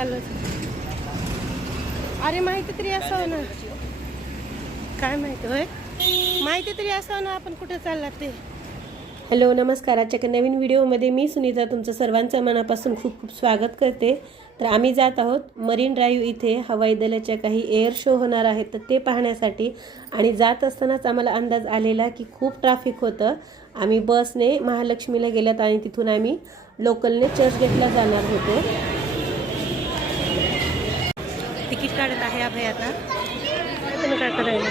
चाललो अरे माहिती तरी असावं ना काय माहिती? होय? माहिती तरी असावं ना आपण कुठे चाललात ते? हॅलो नमस्कार. आजच्या एका नवीन व्हिडिओमध्ये मी सुनीता तुमचं सर्वांचं मनापासून खूप खूप स्वागत करते. तर आम्ही जात आहोत मरीन ड्राईव्ह इथे. हवाई दलाच्या काही एअर शो होणार आहेत तर ते पाहण्यासाठी. आणि जात असतानाच आम्हाला अंदाज आलेला की खूप ट्रॅफिक होतं. आम्ही बसने महालक्ष्मीला गेल्यात आणि तिथून आम्ही लोकलने चर्चगेटला जाणार होतो. तिकीट काढत आहे अभय आता. तुम्ही काय करायला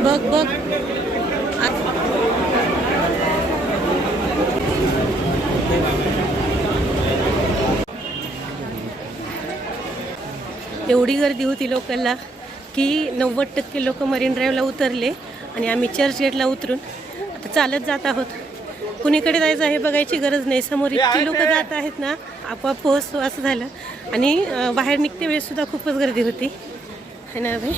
बघ बघ एवढी गर्दी होती लोकलला की नव्वद टक्के लोक मरीन ड्राईव्हला उतरले आणि आम्ही चर्चगेटला उतरून आता चालत जात आहोत. कुणीकडे जायचं हे बघायची गरज नाही. समोर इतकी लोक जात आहेत ना आपोआप पोहोचतो असं झालं. आणि बाहेर निघते वेळेस सुद्धा खूपच गर्दी होती. है ना भाई?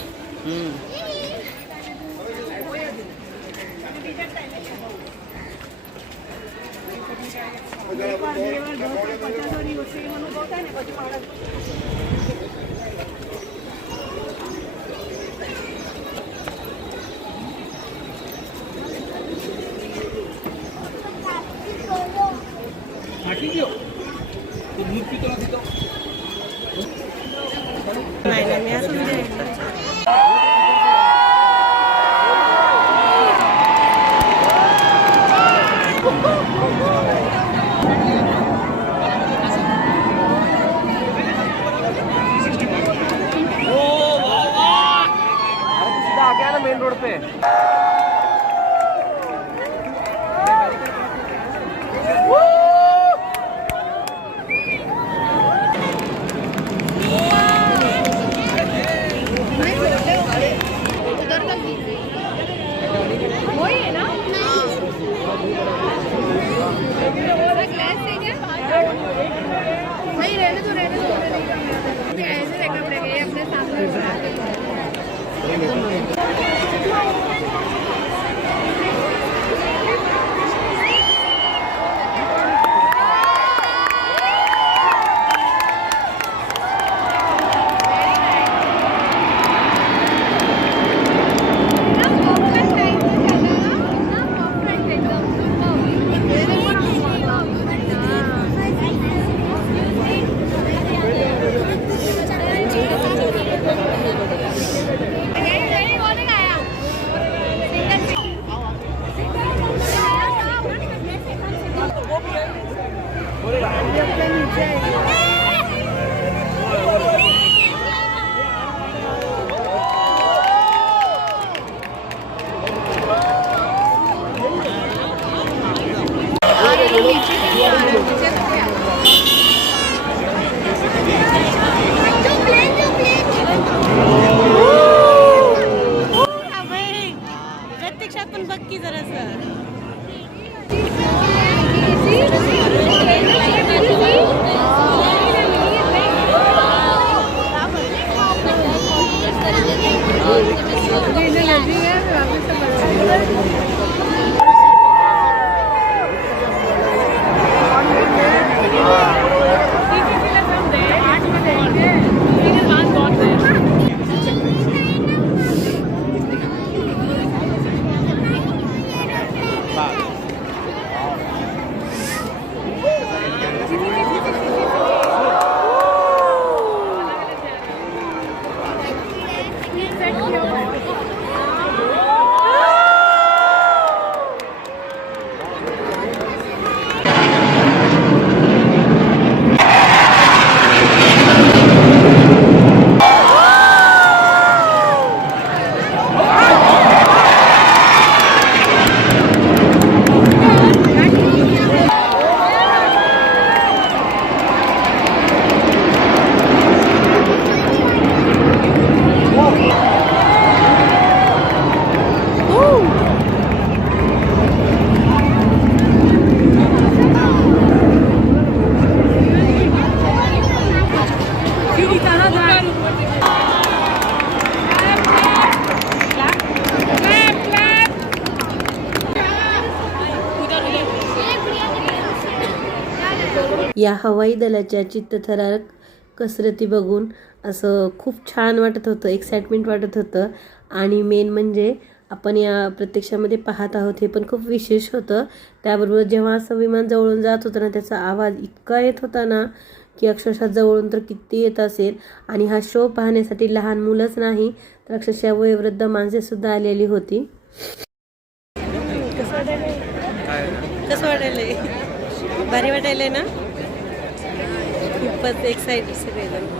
exactly. की जरासं या हवाई दलाच्या चित्तथरारक कसरती बघून असं खूप छान वाटत होतं एक्साइटमेंट वाटत होतं. आणि मेन म्हणजे आपण या प्रत्यक्षामध्ये पाहत आहोत हे पण खूप विशेष होतं. त्याबरोबर जेव्हा असं विमान जवळून जात होतं ना त्याचा आवाज इतका येत होता ना की अक्षरशः जवळून तर किती येत असेल. आणि हा शो पाहण्यासाठी लहान मुलंच नाही तर अक्षरशः वयोवृद्ध माणसेसुद्धा आलेली होती. कसं वाटायलंय? कसं वाटायलंय? भारी ना? but excited to see them.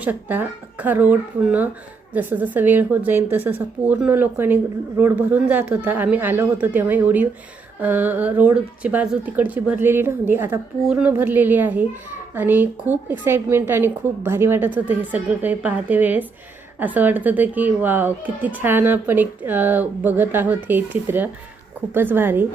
शकता. अख्खा रोड पूर्ण जसं जसं वेळ होत जाईल तसं तसं पूर्ण लोकांनी रोड भरून जात होता. आम्ही आलो होतो तेव्हा एवढी रोडची बाजू तिकडची भरलेली नव्हती. आता पूर्ण भरलेली आहे. आणि खूप एक्साइटमेंट आणि खूप भारी वाटत होतं हे सगळं काही पाहते वेळेस. असं वाटत होतं की वाव किती छान आपण एक बघत आहोत हे चित्र. खूपच भारी.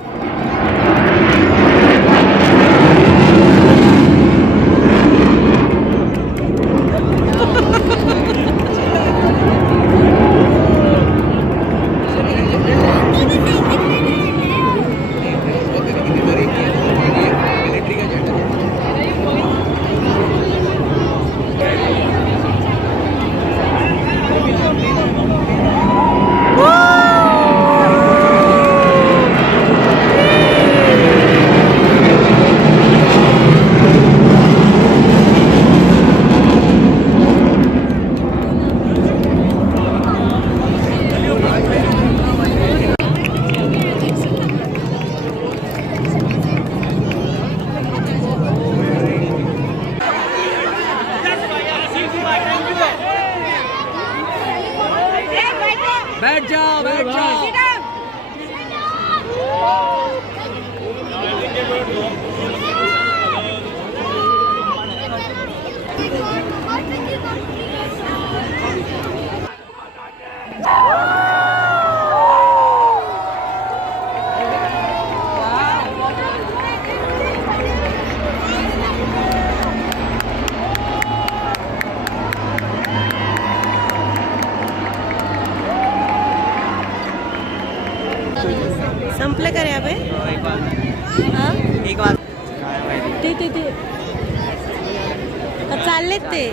एक वाज ते ते ते. चाललेत ते?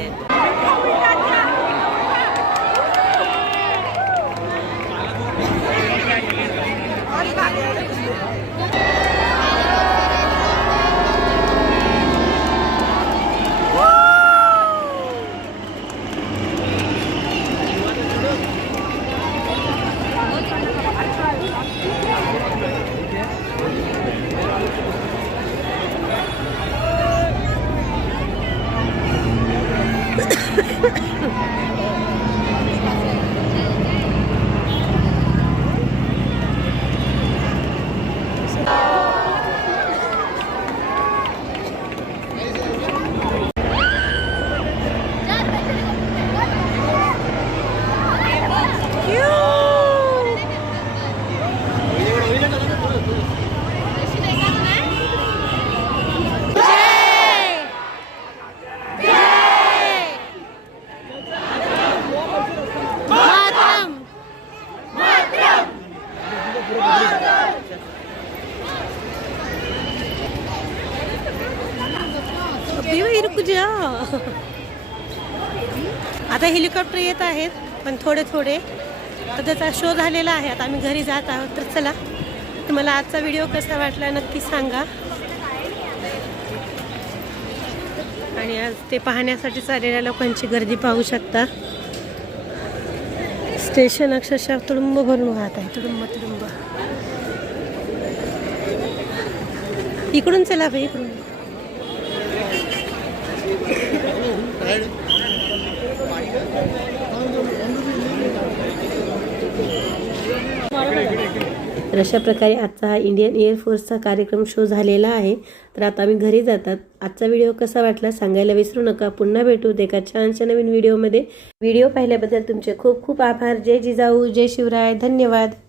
आता हेलिकॉप्टर येत आहेत पण थोडे थोडे. तर त्याचा शो झालेला आहे आता आम्ही घरी जात आहोत. तर चला तुम्हाला आजचा व्हिडिओ कसा वाटला नक्की सांगा. आणि आज ते पाहण्यासाठी चाललेल्या लोकांची गर्दी पाहू शकता. स्टेशन अक्षरशः तुडुंब भरून वाहत आहे. तुडुंब तुडुंब. इकडून चला भाई इकडून तर अशा प्रकारे आजचा हा इंडियन एअरफोर्सचा कार्यक्रम शो झालेला आहे. तर आता आम्ही घरी जातात. आजचा व्हिडिओ कसा वाटला सांगायला विसरू नका. पुन्हा भेटू एका छानशा नवीन व्हिडिओमध्ये व्हिडिओ पाहिल्याबद्दल तुमचे खूप खूप आभार. जय जिजाऊ जय शिवराय. धन्यवाद.